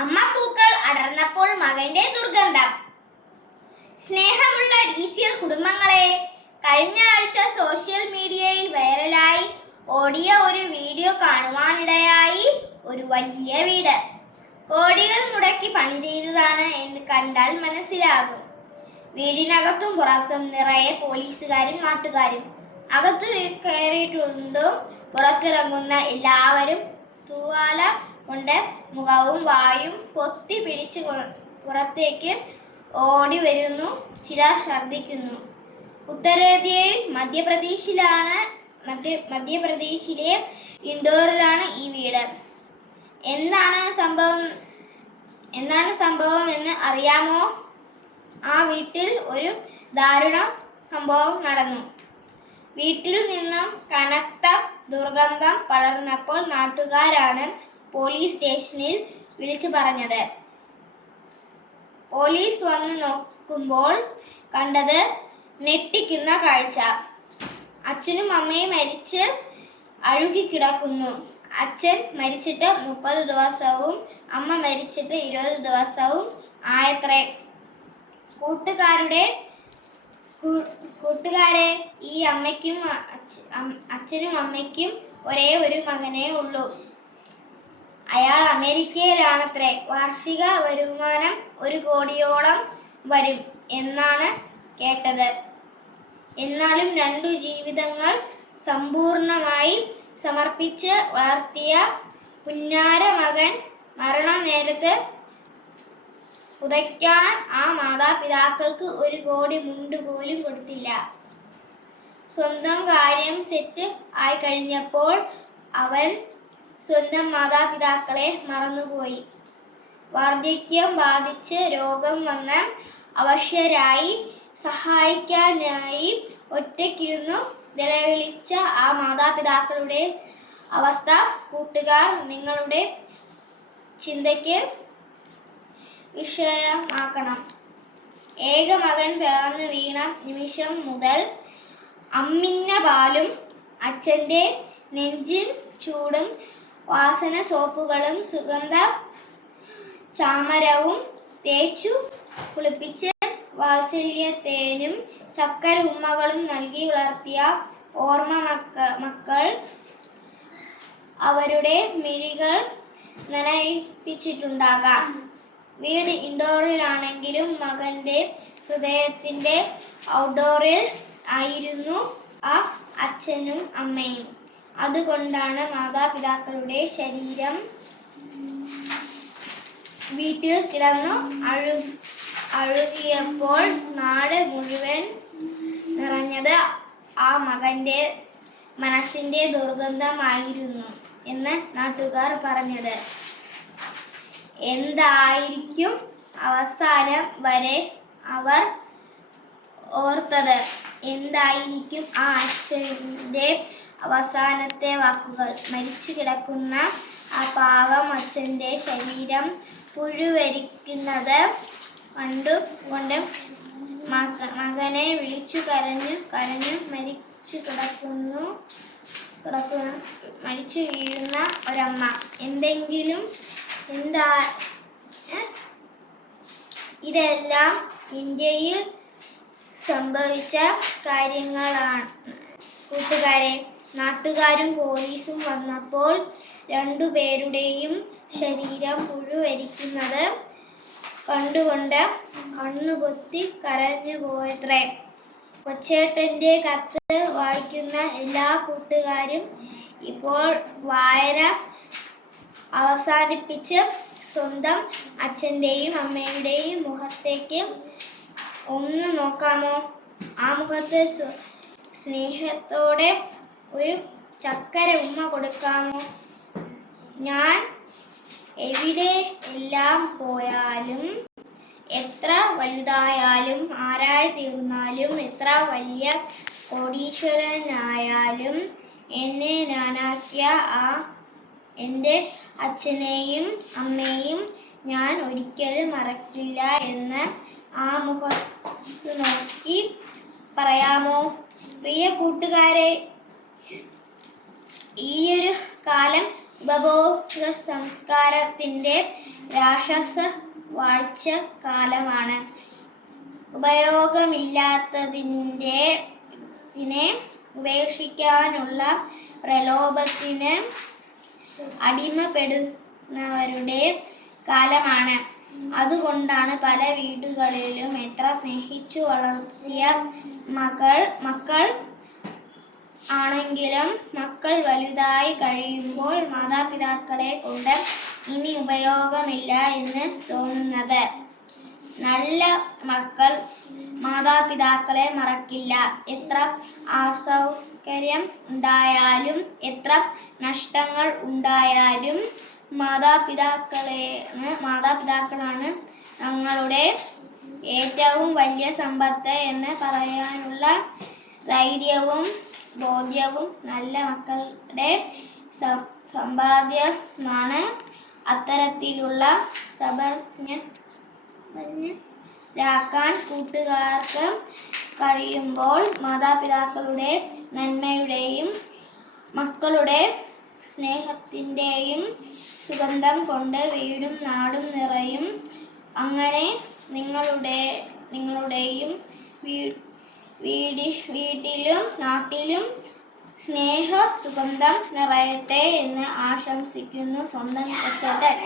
അമ്മ പൂക്കൾ അടർന്നപ്പോൾ മകന്റെ ദുർഗന്ധം. സ്നേഹമുള്ള ഡി സി എൽ കുടുംബങ്ങളെ കഴിഞ്ഞ ആഴ്ച സോഷ്യൽ മീഡിയയിൽ വൈറലായി ഓടിയ ഒരു വീഡിയോ കാണുവാനിടയായി ഒരു വലിയ വീട്. കോടികൾ മുടക്കി പണി ചെയ്തതാണ് എന്ന് കണ്ടാൽ മനസ്സിലാകും. വീടിനകത്തും പുറത്തും നിറയെ പോലീസുകാരും നാട്ടുകാരും അകത്ത് കയറിയിട്ടുണ്ടും പുറത്തിറങ്ങുന്ന എല്ലാവരും തൂവാല കൊണ്ട് മുഖവും വായും പൊത്തി പിടിച്ച് പുറത്തേക്ക് ഓടി വരുന്നു. ചിലർ ഛർദിക്കുന്നു ഉത്തരേന്ത്യയിൽ മധ്യപ്രദേശിലാണ് മധ്യ മധ്യപ്രദേശിലെ ഇൻഡോറിലാണ് ഈ വീട്. എന്താണ് സംഭവം എന്താണ് സംഭവം എന്ന് അറിയാമോ? ആ വീട്ടിൽ ഒരു ദാരുണ സംഭവം നടന്നു. വീട്ടിൽ നിന്നും കനത്ത ദുർഗന്ധം പടർന്നപ്പോൾ നാട്ടുകാരാണ് പോലീസ് സ്റ്റേഷനിൽ വിളിച്ചു പറഞ്ഞത്. പോലീസ് വന്ന് നോക്കുമ്പോൾ കണ്ടത് ഞെട്ടിക്കുന്ന കാഴ്ച. അച്ഛനും അമ്മയും മരിച്ച് അഴുകി കിടക്കുന്നു അച്ഛൻ മരിച്ചിട്ട് മുപ്പത് ദിവസവും അമ്മ മരിച്ചിട്ട് ഇരുപത് ദിവസവും ആയത്രേ. കൂട്ടുകാരുടെ കൂട്ടുകാരെ ഈ അമ്മയ്ക്കും അച്ഛനും അമ്മയ്ക്കും ഒരേ ഒരു മകനേ ഉള്ളൂ. അയാൾ അമേരിക്കയിലാണത്രേ. വാർഷിക വരുമാനം ഒരു കോടിയോളം വരും എന്നാണ് കേട്ടത്. എന്നാലും രണ്ടു ജീവിതങ്ങൾ സമ്പൂർണമായി സമർപ്പിച്ച് വളർത്തിയ കുഞ്ഞാര മകൻ മരണനേരത്ത് പുതയ്ക്കാൻ ആ മാതാപിതാക്കൾക്ക് ഒരു കോടി മുണ്ട് പോലും കൊടുത്തില്ല. സ്വന്തം കാര്യം സെറ്റ് ആയി കഴിഞ്ഞപ്പോൾ അവൻ സ്വന്തം മാതാപിതാക്കളെ മറന്നുപോയി. വാർദ്ധക്യം ബാധിച്ച് രോഗം വന്ന് അവശ്യരായി സഹായിക്കാനായി ഒറ്റയ്ക്കിരുന്നു നിലവിളിച്ച ആ മാതാപിതാക്കളുടെ അവസ്ഥ കൂട്ടുകാർ നിങ്ങളുടെ ചിന്തയ്ക്ക് വിഷയമാക്കണം. ഏക മകൻ പിറന്നു വീണ നിമിഷം മുതൽ അമ്മിന്ന പാലും അച്ഛന്റെ നെഞ്ചിൽ ചൂടും വാസന സോപ്പുകളും സുഗന്ധ ചാമരവും തേച്ചു കുളിപ്പിച്ച് വാത്സല്യത്തേനും ചക്കര ഉമ്മകളും നൽകി വളർത്തിയ ഓർമ്മ മക്ക മക്കൾ അവരുടെ മിഴികൾ നനയിപ്പിച്ചിട്ടുണ്ടാകാം. വീട് ഇൻഡോറിലാണെങ്കിലും മകന്റെ ഹൃദയത്തിന്റെ ഔട്ട്ഡോറിൽ ആയിരുന്നു ആ അച്ഛനും അമ്മയും. അതുകൊണ്ടാണ് മാതാപിതാക്കളുടെ ശരീരം വീട്ടിൽ കിടന്നു അഴു അഴുകിയപ്പോൾ നാട് മുഴുവൻ നിറഞ്ഞത് ആ മകന്റെ മനസ്സിന്റെ ദുർഗന്ധമായിരുന്നു എന്ന് നാട്ടുകാർ പറഞ്ഞത്. എന്തായിരിക്കും അവസാനം വരെ അവർ ഓർത്തത്? എന്തായിരിക്കും ആ അച്ഛന്റെ അവസാനത്തെ വാക്കുകൾ? മരിച്ചു കിടക്കുന്ന ആ പാവം അച്ഛന്റെ ശരീരം പുഴുവരിക്കുന്നത് കണ്ടു കൊണ്ട് മകനെ വിളിച്ചു കരഞ്ഞു കരഞ്ഞു മരിച്ചു കിടക്കുന്നു കിടക്കുന്ന മരിച്ചു വീഴുന്ന ഒരമ്മ. എന്തെങ്കിലും എന്താ? ഇതെല്ലാം ഇന്ത്യയിൽ സംഭവിച്ച കാര്യങ്ങളാണ്. കൂട്ടുകാരെ നാട്ടുകാരും പോലീസും വന്നപ്പോൾ രണ്ടുപേരുടെയും ശരീരം പുഴുവരിക്കുന്നത് കണ്ടുകൊണ്ട് കണ്ണുപൊത്തി കരഞ്ഞു പോയത്രേ. കൊച്ചേട്ടന്റെ കത്ത് വായിക്കുന്ന എല്ലാ കൂട്ടുകാരും ഇപ്പോൾ വായന അവസാനിപ്പിച്ച് സ്വന്തം അച്ഛന്റെയും അമ്മയുടെയും മുഖത്തേക്ക് ഒന്ന് നോക്കാമോ? ആ മുഖത്ത് സ്നേഹത്തോടെ ഒരു ചക്കര ഉമ്മ കൊടുക്കാമോ? ഞാൻ എവിടെ എല്ലാം പോയാലും എത്ര വലുതായാലും ആരായി തീർന്നാലും എത്ര വലിയ കോടീശ്വരനായാലും എന്നെ ഞാനാക്കിയ ആ എന്റെ അച്ഛനെയും അമ്മയെയും ഞാൻ ഒരിക്കലും മറക്കില്ല എന്ന് ആ മുഖത്ത് നോക്കി പറയാമോ? പ്രിയ കൂട്ടുകാരെ ഈയൊരു കാലം ഉപഭോഗ സംസ്കാരത്തിന്റെ രാക്ഷസ വാഴ്ച കാലമാണ്. ഉപയോഗമില്ലാത്തതിന്റെ ഉപേക്ഷിക്കാനുള്ള പ്രലോഭത്തിന് അടിമപ്പെടുന്നവരുടെ കാലമാണ്. അതുകൊണ്ടാണ് പല വീടുകളിലും എത്ര സ്നേഹിച്ചു വളർത്തിയ മകൾ മക്കൾ ആണെങ്കിലും മക്കൾ വലുതായി കഴിയുമ്പോൾ മാതാപിതാക്കളെ കൊണ്ട് ഇനി ഉപയോഗമില്ല എന്ന് തോന്നുന്നത്. നല്ല മക്കൾ മാതാപിതാക്കളെ മറക്കില്ല. എത്ര അസൗകര്യം ഉണ്ടായാലും എത്ര നഷ്ടങ്ങൾ ഉണ്ടായാലും മാതാപിതാക്കളെ മാതാപിതാക്കളാണ് ഞങ്ങളുടെ ഏറ്റവും വലിയ സമ്പത്ത് എന്ന് പറയാനുള്ള ധൈര്യവും ബോധ്യവും നല്ല മക്കളുടെ സമ്പാദ്യമാണ് അത്തരത്തിലുള്ള സബജ്ഞ രാക്കാൻ കൂട്ടുകാർക്ക് കഴിയുമ്പോൾ മാതാപിതാക്കളുടെ നന്മയുടെയും മക്കളുടെ സ്നേഹത്തിന്റെയും സുഗന്ധം കൊണ്ട് വീടും നാടും നിറയും. അങ്ങനെ നിങ്ങളുടെ നിങ്ങളുടെയും വീടി വീട്ടിലും നാട്ടിലും സ്നേഹ സുഗന്ധം നിറയട്ടെ എന്ന് ആശംസിക്കുന്നു സ്വന്തം കൊച്ചേട്ടൻ